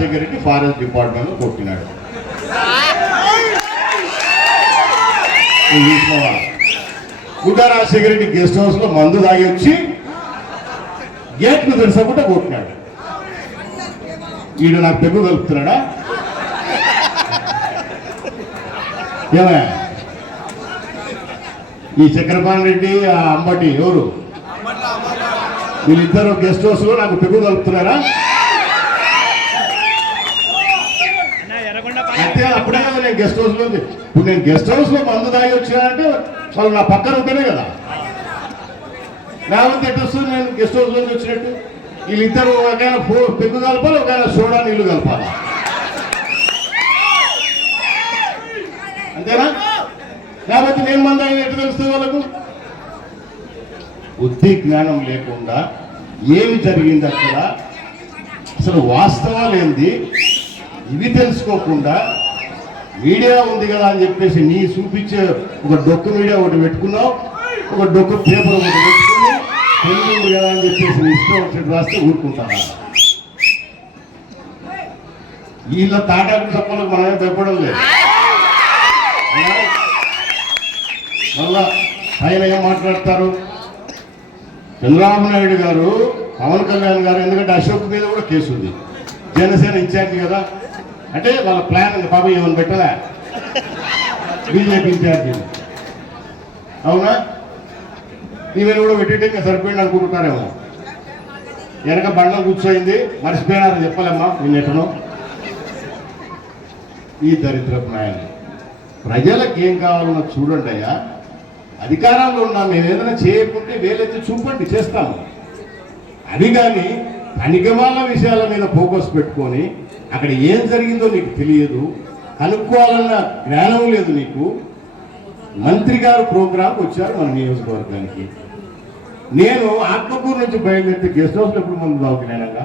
Rajasekhara Reddy forest డిపార్ట్మెంట్లో కొట్టినాడు. గుడ్డా Rajasekhara Reddy guest house లో మందు తాగి వచ్చి గేట్లు తెరసకుండా కొట్టినాడు. వీడు నాకు పెగ్గు కలుపుతున్నాడా? ఏమయ్యా ఈ చక్రపాణి రెడ్డి ఆ అంబటి ఎవరు వీళ్ళిద్దరు గెస్ట్ హౌస్ లో నాకు పెగ్గు కలుపుతున్నారా? అయితే అప్పుడే కదా నేను గెస్ట్ హౌస్ లో ఇప్పుడు నేను గెస్ట్ హౌస్ లో మందు తాగి వచ్చానంటే వాళ్ళు నా పక్కన ఉంటేనే కదా, లేకపోతే ఎటు వస్తుంది నేను గెస్ట్ హౌస్ లోకి వచ్చినట్టు? వీళ్ళిద్దరు ఒకైనా పెగ్గు కలపాలి, ఒకైనా సోడా నీళ్లు కలపాలి, అంతేనా? లేకపోతే నేను మంది ఆయన ఎటు తెలుస్తుంది వాళ్ళకు? బుద్ధి జ్ఞానం లేకుండా ఏమి జరిగింది అక్కడ, అసలు వాస్తవాలు ఏంది ఇవి తెలుసుకోకుండా మీడియా ఉంది కదా అని చెప్పేసి నీ చూపించే ఒక డొక్కు మీడియా ఒకటి పెట్టుకున్నావు, ఒక డొక్కు పేపర్ ఒకటి పెట్టుకుని పెళ్లి ఉంది కదా అని చెప్పేసి నీ ఇష్టం వచ్చినట్టు రాస్తే ఊరుకుంటారా? వీళ్ళ తాటాకు తప్పలకు మనమే భయపడం లేదు. మళ్ళా ఆయన ఏం మాట్లాడతారు? చంద్రబాబు నాయుడు గారు, పవన్ కళ్యాణ్ గారు, ఎందుకంటే అశోక్ మీద కూడా కేసు ఉంది, జనసేన ఇన్ఛార్జి కదా, అంటే వాళ్ళ ప్లాన్ పాప ఏమని పెట్టదా బీజేపీ ఇన్ఛార్జి, అవునా? ఈమెను కూడా పెట్టేటే ఇంకా సరిపోయింది అనుకుంటున్నారేమో. వెనక బండ్లో కూర్చోయింది, మర్చిపోయినారని చెప్పలేమ్మా నిన్నెటను. ఈ దరిద్రపు నాయన ప్రజలకు ఏం కావాలన్నా చూడండి అయ్యా. అధికారంలో ఉన్నాం, మేము ఏదైనా చేయకుంటే వేలెత్తి చూపండి, చేస్తాము. అది కానీ పనికిమాల విషయాల మీద ఫోకస్ పెట్టుకొని అక్కడ ఏం జరిగిందో నీకు తెలియదు, కనుక్కోవాలన్న జ్ఞానం లేదు నీకు. మంత్రి గారు ప్రోగ్రాంకి వచ్చారు మన నియోజకవర్గానికి. నేను ఆత్మకూరు నుంచి బయలుదేరితే గెస్ట్ హౌస్లో ఎప్పుడు మంది తాగుతున్నానంగా